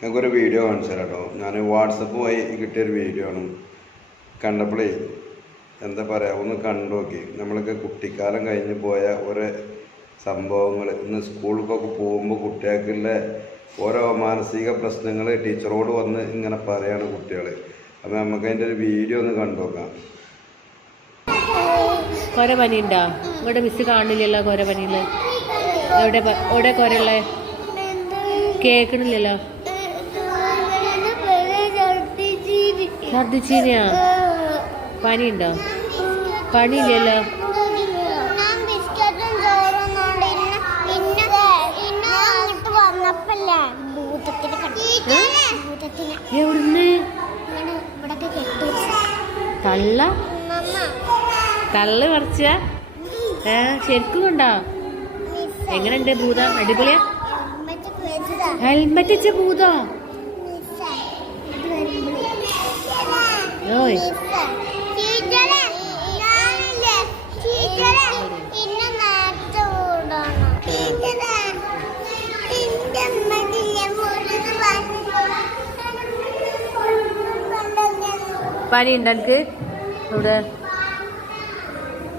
ഞങ്ങൾക്കൊരു വീഡിയോ കാണിച്ചു തരാം കേട്ടോ. ഞാൻ വാട്സപ്പ് വഴി കിട്ടിയൊരു വീഡിയോ ആണ്. കണ്ടപ്പോഴേ എന്താ പറയുക ഒന്ന് കണ്ടു നോക്കി. നമ്മളൊക്കെ കുട്ടിക്കാലം കഴിഞ്ഞ് പോയ ഓരോ സംഭവങ്ങൾ ഇന്ന് സ്കൂളിലേക്കൊക്കെ പോകുമ്പോൾ കുട്ടികൾക്കുള്ള ഓരോ മാനസിക പ്രശ്നങ്ങൾ ടീച്ചറോട് വന്ന് ഇങ്ങനെ പറയാണ് കുട്ടികൾ അപ്പം നമുക്ക് അതിന്റെ ഒരു വീഡിയോ ഒന്ന് കണ്ടു നോക്കാം. പനി ഉണ്ടോ ഇവിടെ മിസ് കാണില്ലല്ലോ കൊര പനിയിൽ എവിടെ എവിടെ കൊരയുള്ളേ? കേക്കണില്ലല്ലോ ഭൂതത്തിനെ കണ്ടു. ഭൂതത്തിനെ. എവിടുന്ന്? തള്ള? കുറച്ച തള്ള് പറിച്ച? ഏ ശരിക്കും ഉണ്ടോ എങ്ങനെയുണ്ട് ഭൂതം? അടിപൊളിയാ? ഹെൽമെറ്റ് വെച്ച ഭൂതോ? വന്നു പനി ഉണ്ടോ? എനിക്ക്? ഇവിടെ.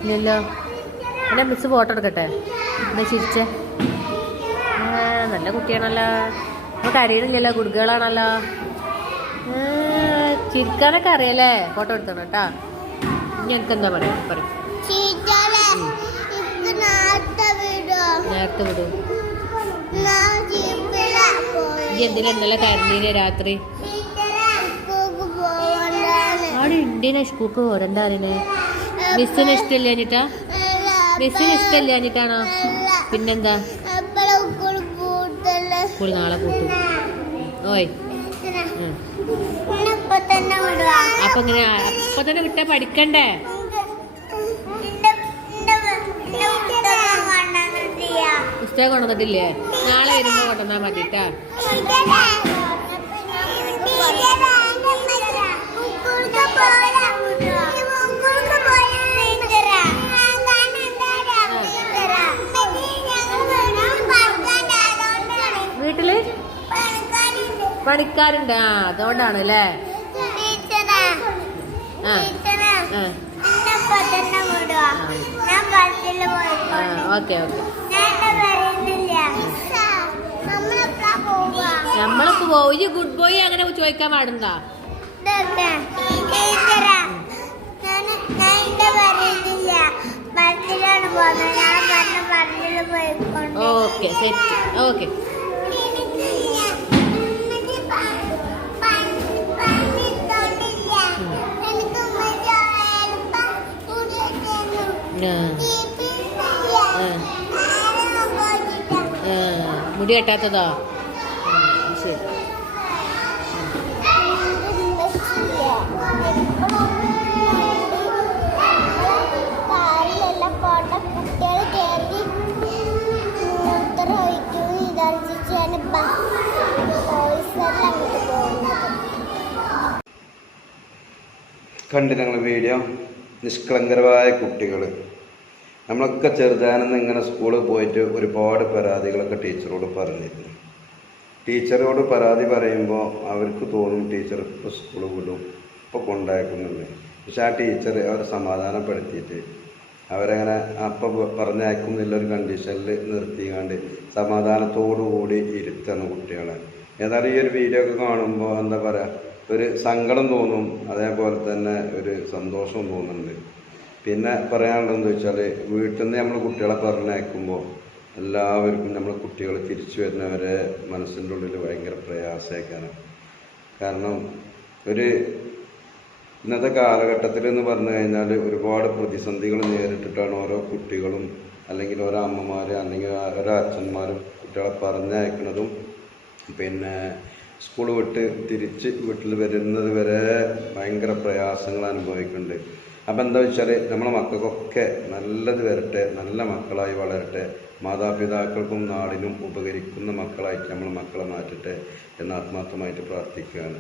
ഇല്ലല്ലോ. എന്നാ മിസ് ഫോട്ടോ എടുക്കട്ടെ? എന്നാ ചിരിച്ചേ? നല്ല കുട്ടിയാണല്ലോ. നമുക്ക് അറിയണില്ലല്ലോ ഗുഡ്ഗേളാണല്ലോ. ചിരിക്കാനൊക്കെ അറിയാലേ? ഫോട്ടോ എടുത്തോണം കേട്ടാ. ഞങ്ങൾക്ക് എന്താ പറയാ? പറയും. നേരത്തെ വിടോ. എന്തിനാ ഇന്നലെ രാത്രി? ആടെ ഇന്ത്യനെ സ്കൂൾക്ക് പോരണ്ട അറിയണേ. മിസ്സിന് ഇഷ്ടമില്ല എന്നിട്ടാ മിസ്സിന് ഇഷ്ടമില്ല എന്നിട്ടാണോ പിന്നെന്താ? സ്കൂൾ നാളെ കൂട്ടും ഓയ്. അപ്പൊ ഇങ്ങനെ അപ്പൊ തന്നെ വിട്ട പഠിക്കണ്ടേ? പുസ്തകം കൊണ്ടുവന്നിട്ടില്ലേ? നാളെ വരുമ്പോ കൊണ്ടുവന്നാ മതി കേട്ടാ പണിക്കാരുണ്ട് ആ അതുകൊണ്ടാണ് അല്ലേ ഓക്കെ ഓക്കെ. നമ്മളൊക്കെ പോയി ഗുഡ് ബോയ് അങ്ങനെ ചോദിക്കാൻ പാടുന്ന ഓക്കെ ഓക്കെ. മുടി കെട്ടാത്തതോ? ശരി. കണ്ടു ഞങ്ങൾ വീഡിയോ നിഷ്കളങ്കരമായ കുട്ടികൾ നമ്മളൊക്കെ ചെറുതാനെന്ന് ഇങ്ങനെ സ്കൂളിൽ പോയിട്ട് ഒരുപാട് പരാതികളൊക്കെ ടീച്ചറോട് പറഞ്ഞിരുന്നു. ടീച്ചറോട് പരാതി പറയുമ്പോൾ അവർക്ക് തോന്നും ടീച്ചർ ഇപ്പോൾ സ്കൂളിൽ വിടും ഇപ്പോൾ കൊണ്ടാക്കുന്നുണ്ട്. പക്ഷെ ആ ടീച്ചർ അവരെ സമാധാനപ്പെടുത്തിയിട്ട് അവരങ്ങനെ അപ്പം പറഞ്ഞയക്കുന്നില്ല ഒരു കണ്ടീഷനിൽ നിർത്തിക്കാണ്ട് സമാധാനത്തോടു കൂടി ഇരുത്തുന്നു കുട്ടികളെ. ഏതായാലും ഈ ഒരു വീഡിയോ ഒക്കെ കാണുമ്പോൾ എന്താ പറയുക ഒരു സങ്കടം തോന്നും അതേപോലെ തന്നെ ഒരു സന്തോഷവും തോന്നുന്നുണ്ട്. പിന്നെ പറയാനുള്ളതെന്ന് വെച്ചാൽ വീട്ടിൽ നിന്ന് നമ്മൾ കുട്ടികളെ പറഞ്ഞയക്കുമ്പോൾ എല്ലാവർക്കും നമ്മൾ കുട്ടികൾ തിരിച്ചു വരുന്നവരെ മനസ്സിന്റെ ഉള്ളിൽ ഭയങ്കര പ്രയാസമൊക്കെയാണ് കാരണം ഒരു ഇന്നത്തെ കാലഘട്ടത്തിൽ എന്ന് പറഞ്ഞു കഴിഞ്ഞാൽ ഒരുപാട് പ്രതിസന്ധികൾ നേരിട്ടിട്ടാണ് ഓരോ കുട്ടികളും അല്ലെങ്കിൽ ഓരോ അമ്മമാർ അല്ലെങ്കിൽ ഓരോ അച്ഛന്മാരും കുട്ടികളെ പറഞ്ഞയക്കുന്നതും. പിന്നെ സ്കൂൾ വിട്ട് തിരിച്ച് വീട്ടിൽ വരുന്നത് വരെ ഭയങ്കര പ്രയാസങ്ങൾ അനുഭവിക്കുന്നുണ്ട് അപ്പം എന്താ വെച്ചാൽ നമ്മളെ മക്കൾക്കൊക്കെ നല്ലത് വരട്ടെ നല്ല മക്കളായി വളരട്ടെ മാതാപിതാക്കൾക്കും നാടിനും ഉപകരിക്കുന്ന മക്കളായിട്ട് നമ്മൾ മക്കളെ മാറ്റട്ടെ എന്ന് ആത്മാർത്ഥമായിട്ട് പ്രാർത്ഥിക്കുകയാണ്.